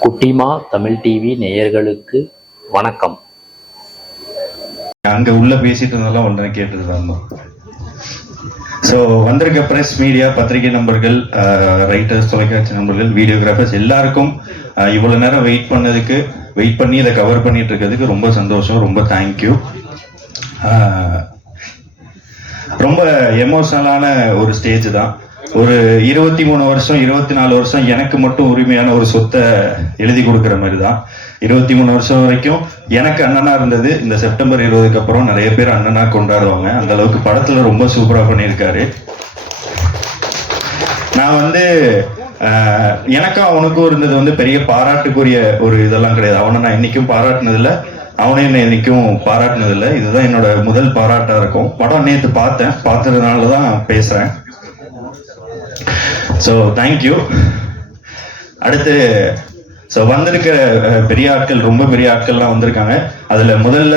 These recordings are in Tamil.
குட்டிமா தமிழ் டிவி நேயர்களுக்கு வணக்கம். அங்க உள்ள பேசிட்டு இருந்ததெல்லாம் உடனே கேட்டது ஸோ வந்திருக்க பிரஸ் மீடியா பத்திரிகை நண்பர்கள் ரைட்டர்ஸ் தொலைக்காட்சி நண்பர்கள் வீடியோகிராஃபர்ஸ் எல்லாருக்கும் அஹ், இவ்வளவு நேரம் வெயிட் பண்ணதுக்கு வெயிட் பண்ணி இதை கவர் பண்ணிட்டு இருக்கிறதுக்கு ரொம்ப சந்தோஷம் ரொம்ப தேங்க்யூ ரொம்ப எமோஷனலான ஒரு ஸ்டேஜ் தான். ஒரு இருபத்தி மூணு வருஷம் இருபத்தி நாலு வருஷம் எனக்கு மட்டும் உரிமையான ஒரு சொத்தை எழுதி கொடுக்குற மாதிரி தான் இருபத்தி மூணு வருஷம் வரைக்கும் எனக்கு அண்ணனா இருந்தது. இந்த செப்டம்பர் இருபதுக்கு அப்புறம் நிறைய பேர் அண்ணனா கொண்டாடுவாங்க. அந்த அளவுக்கு படத்துல ரொம்ப சூப்பரா பண்ணியிருக்காரு. நான் வந்து எனக்கும் அவனுக்கும் இருந்தது வந்து பெரிய பாராட்டுக்குரிய ஒரு இதெல்லாம் கிடையாது. அவனை நான் இன்னைக்கும் பாராட்டினதில்ல. அவனையும் என்னை இன்னைக்கும் பாராட்டினதில்லை. இதுதான் என்னோட முதல் பாராட்டா இருக்கும். படம் நேற்று பார்த்தேன். பார்த்ததுனால தான் பேசுறேன். ஸோ தேங்க்யூ அடுத்து ஸோ வந்திருக்கிற பெரிய ஆட்கள் ரொம்ப பெரிய ஆட்கள்லாம் வந்திருக்காங்க. அதுல முதல்ல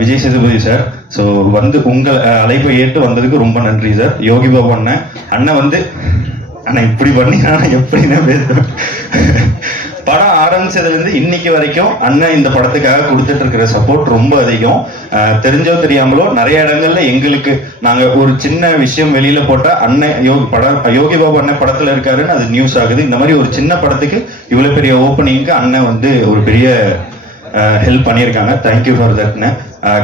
விஜய் சேதுபதி சார் ஸோ வந்து உங்க அழைப்பை ஏற்று வந்ததுக்கு ரொம்ப நன்றி சார் யோகி பாபு அண்ணன். அண்ணன் வந்து ஆனா இப்படி பண்ணி நான் எப்படின்னா பேசுவேன் படம் ஆரம்பிச்சதுல இருந்து இன்னைக்கு வரைக்கும் அண்ணன் இந்த படத்துக்காக கொடுத்துட்டு இருக்கிற சப்போர்ட் ரொம்ப அதிகம். தெரிஞ்சோ தெரியாமலோ நிறைய இடங்கள்ல எங்களுக்கு நாங்க ஒரு சின்ன விஷயம் வெளியில போட்டா அண்ணன் யோகி படம் யோகி பாபு அண்ணன் படத்துல இருக்காருன்னு அது நியூஸ் ஆகுது. இந்த மாதிரி ஒரு சின்ன படத்துக்கு இவ்வளவு பெரிய ஓப்பனிங்க்கு அண்ணன் வந்து ஒரு பெரிய ஹெல்ப் பண்ணியிருக்காங்க. Thank you for தட்னு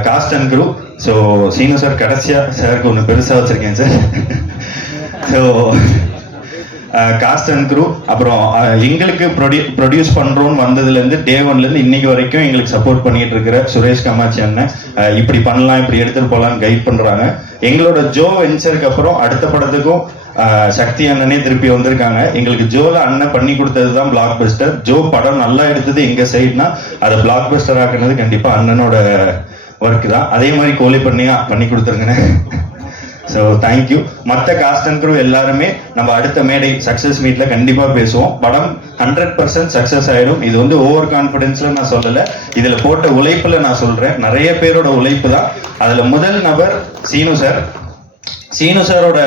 cast and group so Seenu sir கடைசியா சாருக்கு ஒன்று பெருசா வச்சிருக்கேன் sir so cast and crew அப்புறம் எங்களுக்கு ப்ரொடியூ ப்ரொடியூஸ் பண்ணுறோம்னு வந்ததுலேருந்து டே ஒன்லேருந்து இன்னைக்கு வரைக்கும் எங்களுக்கு சப்போர்ட் பண்ணிட்டு இருக்கிற சுரேஷ் கமாச்சி அண்ணன். இப்படி பண்ணலாம் இப்படி எடுத்துகிட்டு போகலான்னு கைட் பண்ணுறாங்க எங்களோட ஜோ வெஞ்சருக்கு அப்புறம் அடுத்த படத்துக்கும் சக்தி அண்ணனே திருப்பி வந்திருக்காங்க. எங்களுக்கு ஜோல அண்ணன் பண்ணி கொடுத்தது தான் பிளாக் பஸ்டர் ஜோ படம் நல்லா எடுத்தது எங்க சைட்னா அதை பிளாக் பஸ்டர் ஆக்குனது கண்டிப்பா அண்ணனோட ஒர்க் தான். அதே மாதிரி கோழி பண்ணியா பண்ணி கொடுத்துருங்கண்ணே ஸோ தேங்க்யூ மற்ற காஸ்ட் அண்ட் க்ரூ எல்லாருமே நம்ம அடுத்த மேடை சக்ஸஸ் மீட்ல கண்டிப்பா பேசுவோம். படம் ஹண்ட்ரட் பர்சன்ட் சக்ஸஸ் ஆயிடும். இது வந்து ஓவர் கான்ஃபிடென்ஸ்ல நான் சொல்லல. இதுல போட்ட உழைப்புல நான் சொல்றேன். நிறைய பேரோட உழைப்பு தான். அதுல முதல் நபர் சீனு சார் சீனு சாரோட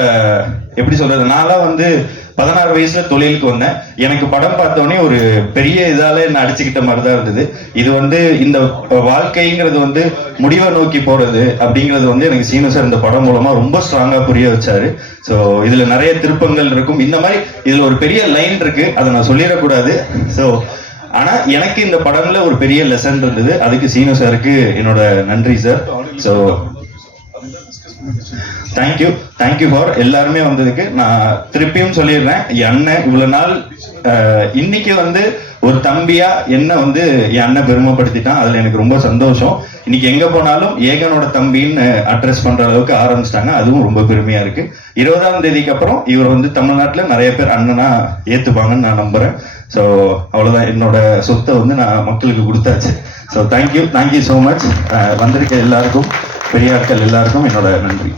எப்படி சொல்றது நான்லாம் வந்து பதினாறு வயசுல தொழிலுக்கு வந்தேன். எனக்கு படம் பார்த்தோன்னே ஒரு பெரிய இதால என்ன அடிச்சுக்கிட்ட மாதிரி தான் இருந்தது. இது வந்து இந்த வாழ்க்கைங்கிறது வந்து முடிவை நோக்கி போறது அப்படிங்கிறது வந்து எனக்கு சீனு சார் இந்த படம் மூலமா ரொம்ப ஸ்ட்ராங்கா புரிய வச்சாரு. ஸோ இதுல நிறைய திருப்பங்கள் இருக்கும். இந்த மாதிரி இதுல ஒரு பெரிய லைன் இருக்கு. அதை நான் சொல்லிடக்கூடாது. ஸோ ஆனா எனக்கு இந்த படம்ல ஒரு பெரிய லெசன் இருந்தது. அதுக்கு சீனு சாருக்கு என்னோட நன்றி sir so thank you thank you for எல்லாருமே வந்ததுக்கு நான் திருப்பியும் சொல்லிடுறேன். என் அண்ணன் இவ்வளவு நாள் இன்னைக்கு வந்து ஒரு தம்பியா என்ன வந்து என் அண்ணன் பெருமைப்படுத்திட்டான். அதுல எனக்கு ரொம்ப சந்தோஷம். இன்னைக்கு எங்க போனாலும் ஏகனோட தம்பின்னு அட்ரஸ் பண்ற அளவுக்கு ஆரம்பிச்சிட்டாங்க. அதுவும் ரொம்ப பெருமையா இருக்கு. இருபதாம் தேதிக்கு அப்புறம் இவர் வந்து தமிழ்நாட்டுல நிறைய பேர் அண்ணனா ஏத்துப்பாங்கன்னு நான் நம்புறேன். ஸோ அவ்வளவுதான். என்னோட சொத்தை வந்து நான் மக்களுக்கு கொடுத்தாச்சு. So thank you thank you so much வந்திருக்க எல்லாருக்கும் பெரிய ஆட்கள் எல்லாருக்கும் என்னோட நன்றி.